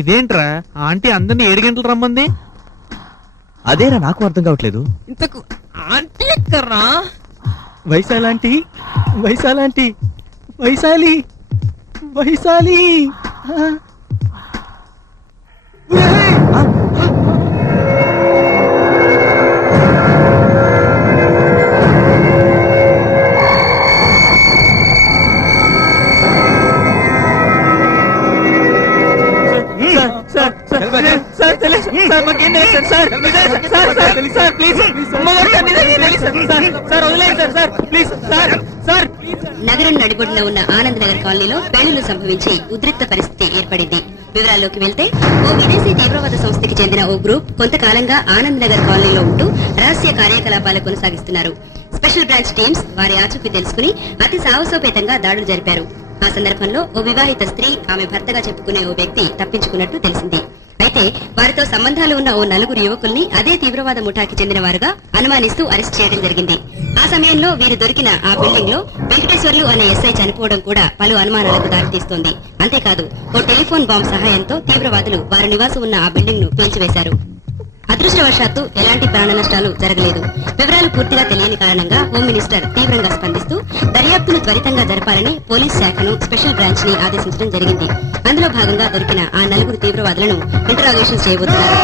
ఇదేంట్రా ఆంటీ అందరినీ 7 గంటలు రమ్మంది? అదేరా నాకు అర్థం కావట్లేదు. ఇంతకు ఆంటీ ఎక్కర్రా? వైశాలాంటీ, వైశాలాంటీ, వైశాలి, వైశాలి. నగరం నడిబొడ్డున ఉన్న ఆనంద్ నగర్ కాలనీలో పేలుళ్లు సంభవించి ఉద్రిక్త పరిస్థితి ఏర్పడింది. వివరాల్లోకి వెళ్తే ఓ విదేశీ తీవ్రవాద సంస్థకి చెందిన ఓ గ్రూప్ కొంతకాలంగా ఆనంద్ నగర్ కాలనీలో ఉంటూ రహస్య కార్యకలాపాలు కొనసాగిస్తున్నారు. స్పెషల్ బ్రాంచ్ టీమ్స్ వారి ఆచూకీ తెలుసుకుని అతి సాహసోపేతంగా దాడులు జరిపారు. ఆ సందర్భంలో ఓ వివాహిత స్త్రీ ఆమె భర్తగా చెప్పుకునే ఓ వ్యక్తి తప్పించుకున్నట్టు తెలిసింది. అయితే వారితో సంబంధాలు ఉన్న ఓ 4 యువకుల్ని అదే తీవ్రవాద ముఠాకి చెందిన వారుగా అనుమానిస్తూ అరెస్ట్ చేయడం జరిగింది. ఆ సమయంలో వీరు దొరికిన ఆ బిల్డింగ్ లో వెంకటేశ్వర్లు అనే ఎస్ఐ చనిపోవడం కూడా పలు అనుమానాలకు దారితీస్తోంది. అంతేకాదు ఓ టెలిఫోన్ బాంబ్ సహాయంతో తీవ్రవాదులు వారి నివాసం ఉన్న ఆ బిల్డింగ్ ను పేల్చివేశారు. అదృష్టవశాత్తు ఎలాంటి ప్రాణ నష్టాలు జరగలేదు. వివరాలు పూర్తిగా తెలియని కారణంగా హోం మినిస్టర్ తీవ్రంగా స్పందిస్తూ దర్యాప్తును త్వరితంగా జరపాలని పోలీస్ శాఖను స్పెషల్ బ్రాంచ్ ని ఆదేశించడం జరిగింది. అందులో భాగంగా దొరికిన ఆ 4 తీవ్రవాదులను ఇంటరాగేషన్ చేయబోతున్నారు.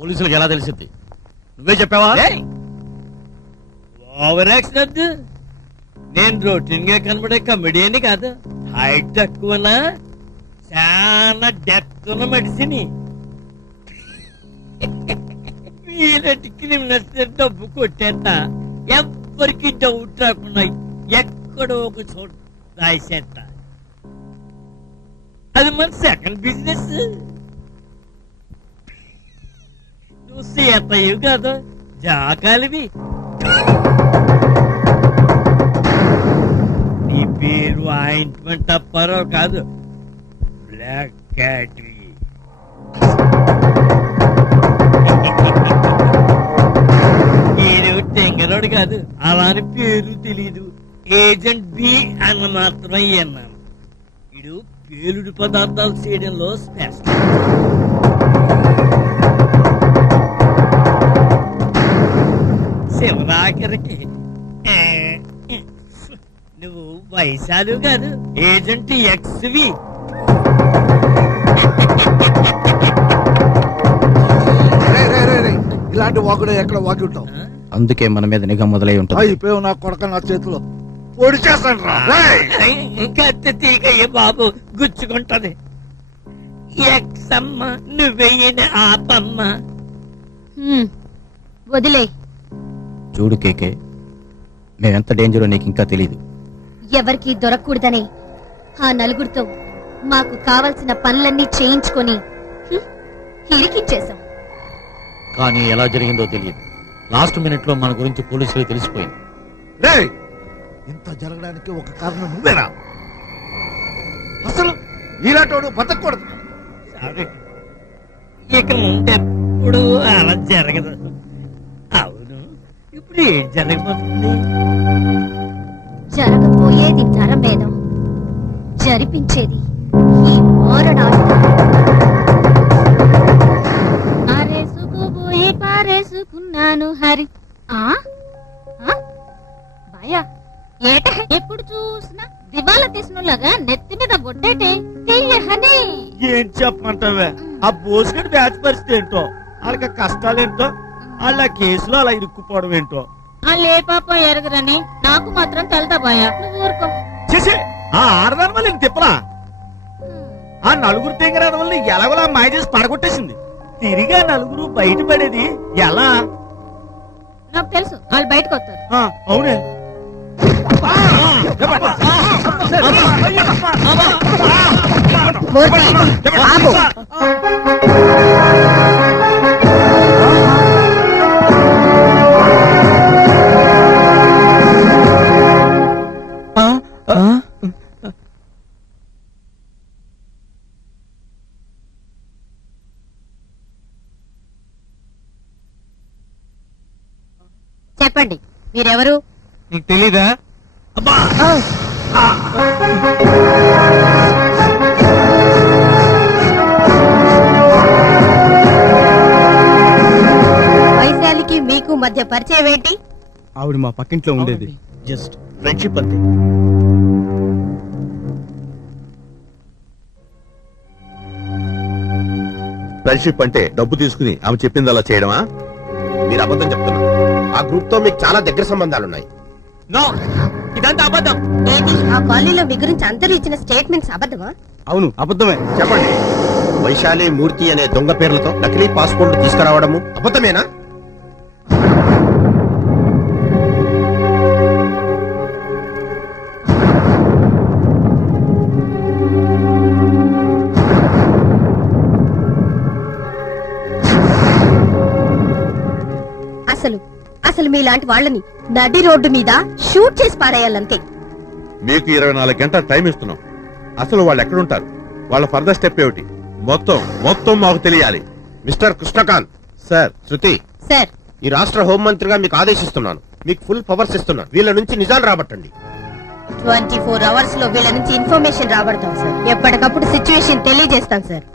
పోలీసులకు ఎలా తెలిసింది? నువ్వే చెప్పావా? ఓవర్ యాక్షన్ వద్దు. నేను రొటీన్ గా కనబడే కమెడియన్ కాదు. హైట్ తక్కువనా, చాలా డెప్త్ ఉన్న మనిషిని. వీళ్ళకి క్రిమినల్స్ డబ్బు కొట్టేస్తా, ఎవ్వరికి డౌట్ రాకుండా ఎక్కడో ఒక చోట రాసేస్తా. అది మన సెకండ్ బిజినెస్. నువ్వు సీతయ్య కాదు, జాకాలివి. నీ పేరు ఆయింట్మెంట్ తప్పారో కాదు, బ్లాక్ క్యాట్. ఈడు టెంగరోడు కాదు, అలాని పేరు తెలీదు. ఏజెంట్ బి అన్న మాత్రం అన్నాను. ఇడు పేలుడు పదార్థాలు చేయడంలో స్పెషల్. శివరాఖరికి నువ్వు వైశాలు కాదు, ఏజెంట్ ఎక్స్వి. ఇలాంటి వాకుడు ఎక్కడ వాకి ఉంటావు? అందుకే మన మీద నిఘా మొదలై ఉంటుంది. అయిపోయావు నా కొడక, నా చేతిలో పొడి చేస్తాను రా. కత్తి తీగయ్య బాబు, గుచ్చుకుంటది. ఎక్స్ అమ్మ, నువ్వెయ్యని ఆపమ్మ. వదిలే. చూడు కేకే, మేమెంత డేంజరో నీకు ఇంకా తెలీదు. ఎవరికి దొరకకూడదని ఆ నలుగురితో మాకు కావలసిన పనులన్నీ చేయించుకొని ఇరికిచ్చేశాం. కానీ ఎలా జరిగిందో తెలియదు. లాస్ట్ మినిట్ లో మన గురించి పోలీసులు తెలిసిపోయింది. రేయ్, ఇంత జరగడానికి ఒక కారణం నువ్వేరా? అసలు ఈలాటోడు బతకూడదు. సరే, ఇక ముందెప్పుడు అలా జరగదు. అవును, ఇప్పుడు ఏం జరగబోతుంది? జరగబోయేది నరమేధం, జరిపించేది ఈ మారణాయుధం. ఆరేసుకోబోయి పారేసుకున్నాను హరి. బాయా ఏట ఎప్పుడు చూసినా దివాలా తీసినలాగా నెత్తి మీద గొడ్డేటే తెయ్యహని. ఏం చెప్పమంటావే, ఆ బోసుగడి బ్యాచ్ పరిస్థితి ఏంటో, వాళ్ళకి కష్టాలేంటో, వాళ్ళ కేసులో అలా ఇరుక్కుపోవడం ఏంటో. లే పాప ఎరగరని నాకు మాత్రం తెలదా బాయా, నువ్వు ఊరుకో. చేసి ఆ ఆడదాని వల్ల ఇంక తిప్పలా. ఆ నలుగురు తెంగరాని వల్ల ఎలాగోలా మాయ చేసి పడగొట్టేసింది. తిరిగి ఆ నలుగురు బయటపడేది ఎలా? నాకు తెలుసు, వాళ్ళు బయటకు వస్తారు. అవునే. చెప్పండి, మీరెవరు? నీకు తెలీదా? వైశాలికి మీకు మధ్య పరిచయం ఏంటి? ఆవిడ మా పక్కింట్లో ఉండేది. జస్ట్ ఫ్రెండ్షిప్ అంతే. ఫ్రెండ్షిప్ అంటే డబ్బు తీసుకుని ఆమె చెప్పింది అలా చేయడమా? మీరు అబద్ధం చెప్తున్నారు. ఆ గ్రూప్ తో మీకు చాలా దగ్గర సంబంధాలున్నాయి. ఇదంతా అబద్ధం. ఏంటి, ఆ కాలనీలో మీ గురించి అందరూ ఇచ్చిన స్టేట్మెంట్స్ అబద్ధమా? అవును, అబద్ధమే. చెప్పండి, వైశాలి మూర్తి అనే దొంగ పేర్లతో నకిలీ పాస్పోర్ట్ తీసుకురావడము అబద్ధమేనా? అసలు మీలాంటి వాళ్ళని నడి రోడ్డు మీద షూట్ చేసి పారేయాలంతే. మీకు 24 గంటల టైం ఇస్తున్నాం. అసలు వాళ్ళు ఎక్కడుంటారు, వాళ్ళ ఫర్దర్ స్టెప్ ఏమిటి, మొత్తం మాకు తెలియాలి. Mister Krishnakanth sir. Shruthi sir, ఈ రాష్ట్ర హోంమంత్రిగా మీకు ఆదేశిస్తున్నాను. మీకు ఫుల్ పవర్స్ ఇస్తున్నాను. వీళ్ళ నుంచి నిజాలు రాబట్టండి. 24 hours లో వీళ్ళ నుంచి ఇన్ఫర్మేషన్ రాబడతాం సార్. ఎప్పటికప్పుడు సిచ్యువేషన్ తెలియజేస్తాం సార్.